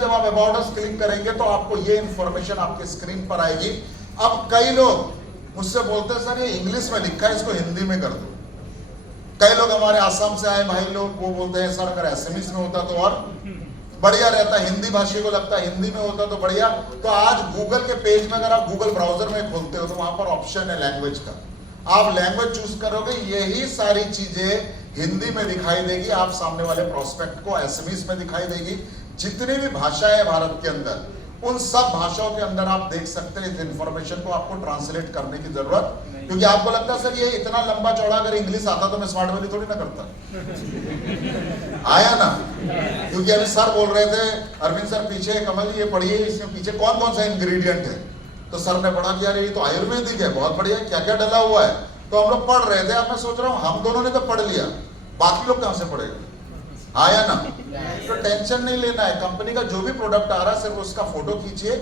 जब आप about us click करेंगे तो आपको ये इंफॉर्मेशन आपके स्क्रीन पर आएगी। अब कई लोग मुझसे बोलते हैं सर ये इंग्लिश में लिखा है इसको हिंदी में कर दो। कई लोग हमारे आसाम से आए भाई लोग वो बोलते हैं सर अगर एसएमएस में होता तो और बढ़िया रहता, हिंदी भाषी को लगता है हिंदी में होता तो बढ़िया। तो आज गूगल के पेज में अगर आप गूगल ब्राउजर में खोलते हो तो वहां पर ऑप्शन है लैंग्वेज का, आप लैंग्वेज चूज करोगे, यही सारी चीजें हिंदी में दिखाई देगी, आप सामने वाले प्रोस्पेक्ट को एसएमएस में दिखाई देगी। जितनी भी भाषाएं भारत के अंदर उन सब भाषाओं के अंदर आप देख सकते हैं इस इंफॉर्मेशन को आपको ट्रांसलेट करने की जरूरत, क्योंकि आपको लगता है सर ये इतना लंबा चौड़ा अगर इंग्लिश आता तो मैं स्मार्ट वैली थोड़ी ना करता। आया ना, क्योंकि अभी सर बोल रहे थे अरविंद सर पीछे कमल ये पढ़िए इसमें पीछे कौन कौन सा इंग्रेडिएंट है, तो सर ने पढ़ा कि यार ये तो आयुर्वेदिक है, बहुत बढ़िया, क्या क्या डला हुआ है। तो हम लोग पढ़ रहे थे, अब मैं सोच रहा हूँ हम दोनों ने तो पढ़ लिया, बाकी लोग कहां से पढ़ेगा। आया ना, तो टेंशन नहीं लेना है, कंपनी का जो भी प्रोडक्ट आ रहा है सिर्फ उसका फोटो खींचिए,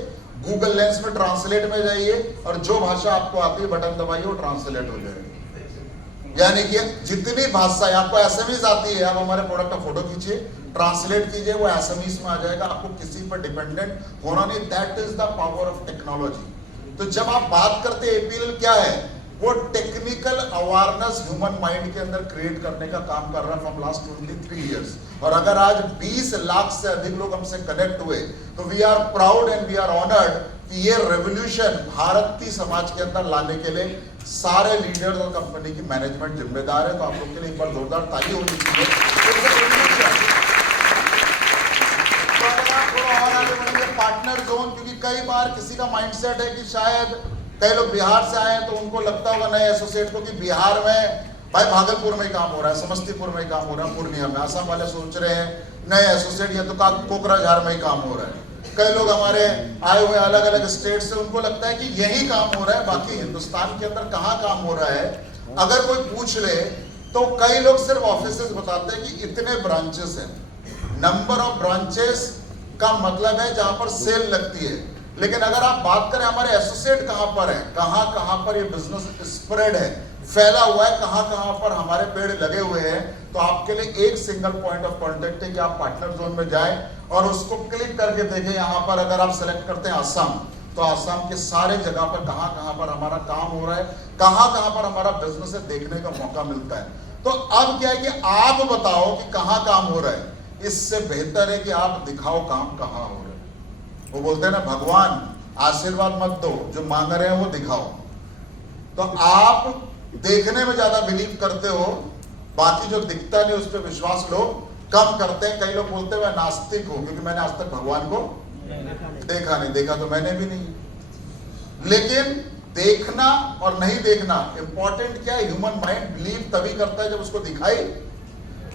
गूगल लेंस में ट्रांसलेट में जाइए और जो भाषा आपको आती है बटन दबाइए वो ट्रांसलेट हो जाएगी। यानी कि जितनी भाषा आपको एसएमएस आती है आप हमारे प्रोडक्ट का फोटो खींचिए, ट्रांसलेट कीजिए, वो एसएमएस में आ जाएगा, आपको किसी पर डिपेंडेंट होना नहीं। That is the power of technology. तो जब आप बात करते हैं एपीएल क्या है, वो टेक्निकल अवेयरनेस ह्यूमन माइंड के अंदर क्रिएट करने का काम कर रहा है फ्रॉम लास्ट 23 इयर्स। और अगर आज 20 लाख से अधिक लोग हमसे कनेक्ट हुए तो we are proud and we are honoured कि ये रेवोल्यूशन भारतीय समाज के अंदर लाने के लिए सारे लीडर्स और कंपनी की मैनेजमेंट जिम्मेदार है। तो आप लोग के लिए एक बार जोरदार ताली होनी चाहिए। पार्टनर जोन, क्योंकि कई बार किसी का माइंडसेट है कि शायद कई लोग बिहार से आए तो उनको लगता होगा नए एसोसिएट को कि बिहार में भाई भागलपुर में काम हो रहा है, समस्तीपुर में काम हो रहा है, पूर्णिया में। आसाम वाले सोच रहे हैं नए एसोसिएट या तो कोकराझार में ही काम हो रहा है। कई लोग हमारे आए हुए अलग अलग स्टेट से, उनको लगता है कि यही काम हो रहा है, बाकी हिंदुस्तान के अंदर कहाँ काम हो रहा है। अगर कोई पूछ ले तो कई लोग सिर्फ ऑफिसेस बताते हैं कि इतने ब्रांचेस हैं। नंबर ऑफ ब्रांचेस का मतलब है जहां पर सेल लगती है, लेकिन अगर आप बात करें हमारे एसोसिएट कहां पर है, कहां पर ये बिजनेस स्प्रेड है, फैला हुआ है, कहां पर हमारे पेड़ लगे हुए हैं, तो आपके लिए एक सिंगल पॉइंट ऑफ कांटेक्ट है कि आप पार्टनर जोन में जाएं और उसको क्लिक करके देखें। यहां पर अगर आप सेलेक्ट करते हैं आसाम, तो आसाम के सारे जगह पर कहां पर हमारा काम हो रहा है, कहां पर हमारा बिजनेस है, देखने का मौका मिलता है। तो अब क्या है कि आप बताओ कि कहां काम हो रहा है, इससे बेहतर है कि आप दिखाओ काम कहां हो रहा है। वो बोलते हैं ना भगवान आशीर्वाद मत दो, जो मांग रहे हैं वो दिखाओ। तो आप देखने में ज्यादा बिलीव करते हो, बाकी जो दिखता नहीं उस पर विश्वास लोग कम करते हैं। कई लोग बोलते हैं मैं नास्तिक हूं क्योंकि मैंने आज तक भगवान को देखा नहीं, देखा तो मैंने भी नहीं। लेकिन देखना और नहीं देखना इंपॉर्टेंट क्या है, ह्यूमन माइंड बिलीव तभी करता है जब उसको दिखाई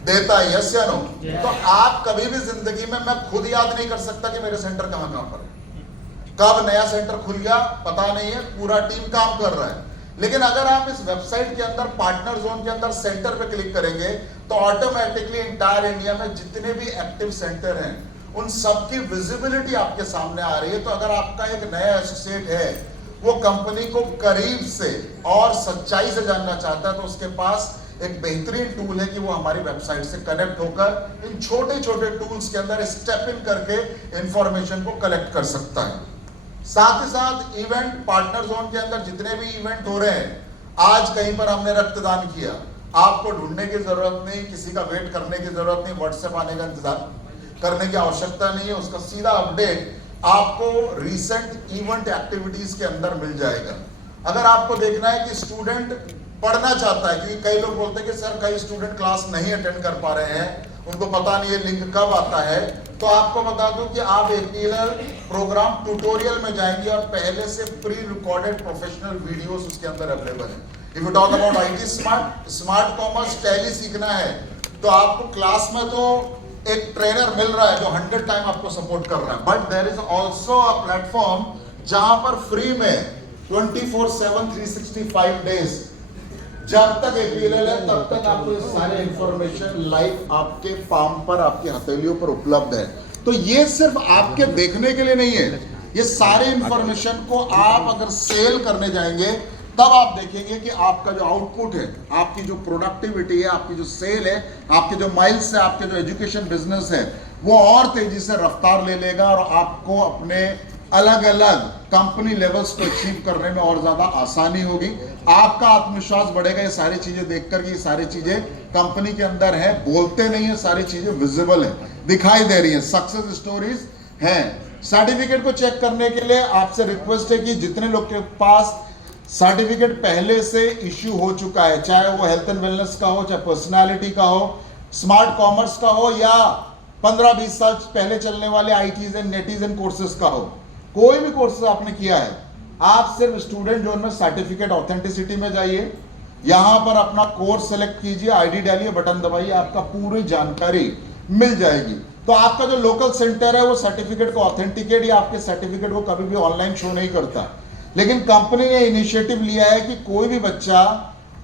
देता है। यस या नो? तो आप कभी भी जिंदगी में, मैं खुद याद नहीं कर सकता कि मेरे सेंटर कहां पर है, कब नया सेंटर खुल गया पता नहीं है, पूरा टीम काम कर रहा है। लेकिन अगर आप इस वेबसाइट के अंदर पार्टनर जोन के अंदर सेंटर पे क्लिक करेंगे तो ऑटोमेटिकली इंटायर इंडिया में जितने भी एक्टिव सेंटर हैं उन सबकी विजिबिलिटी आपके सामने आ रही है। तो अगर आपका एक नया एसोसिएट है, वो कंपनी को करीब से और सच्चाई से जानना चाहता है, तो उसके पास एक बेहतरीन टूल है कि वो हमारी वेबसाइट से कनेक्ट होकर इन छोटे छोटे टूल्स के अंदर स्टेप इन करके इंफॉर्मेशन को कलेक्ट कर सकता है। साथ ही साथ इवेंट पार्टनर जोन के अंदर जितने भी इवेंट हो रहे हैं, आज कहीं पर हमने रक्तदान किया, आपको ढूंढने की जरूरत नहीं, किसी का वेट करने की जरूरत नहीं, व्हाट्सएप आने का इंतजार करने की आवश्यकता नहीं है, उसका सीधा अपडेट आपको रिसेंट इवेंट एक्टिविटीज के अंदर मिल जाएगा। अगर आपको देखना है कि स्टूडेंट पढ़ना चाहता है, क्योंकि कई लोग बोलते हैं कि सर कई स्टूडेंट क्लास नहीं अटेंड कर पा रहे हैं, उनको पता नहीं है लिंक कब आता है, तो आपको बता दूं कि आप एपीएल प्रोग्राम ट्यूटोरियल में जाएंगे और पहले से प्री रिकॉर्डेड प्रोफेशनल वीडियोस उसके अंदर अवेलेबल है। If you talk about IT smart commerce tally सीखना है, तो आपको क्लास में तो एक ट्रेनर मिल रहा है जो 100 टाइम आपको सपोर्ट कर रहा है, but there is also a platform जहां पर फ्री में 24/7 365 डेज जब तक एपीएल है तब तक आपको ये सारे इंफॉर्मेशन लाइव आपके फार्म पर, आपकी हथेलियों पर उपलब्ध है। तो ये सिर्फ आपके देखने के लिए नहीं है, ये सारे इंफॉर्मेशन को आप अगर सेल करने जाएंगे तब आप देखेंगे कि आपका जो आउटपुट है, आपकी जो प्रोडक्टिविटी है, आपकी जो सेल है, आपके जो माइल्स है, आपके जो एजुकेशन बिजनेस है, वो और तेजी से रफ्तार ले लेगा और आपको अपने अलग अलग कंपनी लेवल्स को अचीव करने में और ज्यादा आसानी होगी। आपका आत्मविश्वास बढ़ेगा ये सारी चीजें देखकर कि ये सारी चीजें कंपनी के अंदर है, बोलते नहीं है, सारी चीजें विजिबल है, दिखाई दे रही है, सक्सेस स्टोरीज हैं। सर्टिफिकेट को चेक करने के लिए आपसे रिक्वेस्ट है कि जितने लोग के पास सर्टिफिकेट पहले से इश्यू हो चुका है, चाहे वो हेल्थ एंड वेलनेस का हो, चाहे पर्सनालिटी का हो, स्मार्ट कॉमर्स का हो, या 15-20 साल पहले चलने वाले आईटीज एंड नेटीज एंड कोर्सेज का हो, कोई भी कोर्सेज आपने किया है, आप सिर्फ स्टूडेंट जोन में सर्टिफिकेट ऑथेंटिसिटी में जाइए, यहां पर अपना कोर्स सेलेक्ट कीजिए, आईडी डालिए, बटन दबाइए, आपका पूरी जानकारी मिल जाएगी। तो आपका जो लोकल सेंटर है वो सर्टिफिकेट को ऑथेंटिकेट या आपके सर्टिफिकेट को कभी भी ऑनलाइन शो नहीं करता, लेकिन कंपनी ने इनिशिएटिव लिया है कि कोई भी बच्चा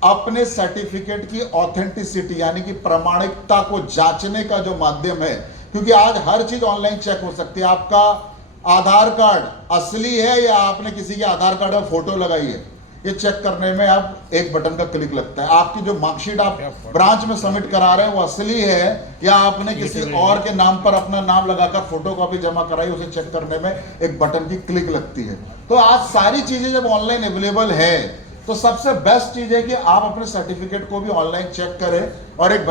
अपने सर्टिफिकेट की ऑथेंटिसिटी यानी कि प्रामाणिकता को जांचने का जो माध्यम है, क्योंकि आज हर चीज ऑनलाइन चेक हो सकती है, आपका आधार कार्ड असली है या आपने किसी के आधार कार्ड में फोटो लगाई है, ये चेक करने में अब एक बटन का क्लिक लगता है। आपकी जो मार्कशीट आप ब्रांच में सबमिट करा रहे हैं वो असली है या आपने किसी और के नाम पर अपना नाम लगाकर फोटोकॉपी जमा कराई, उसे चेक करने में एक बटन की क्लिक लगती है। तो आज सारी चीजें जब ऑनलाइन अवेलेबल है तो सबसे बेस्ट चीज है कि आप अपने सर्टिफिकेट को भी ऑनलाइन चेक करें और एक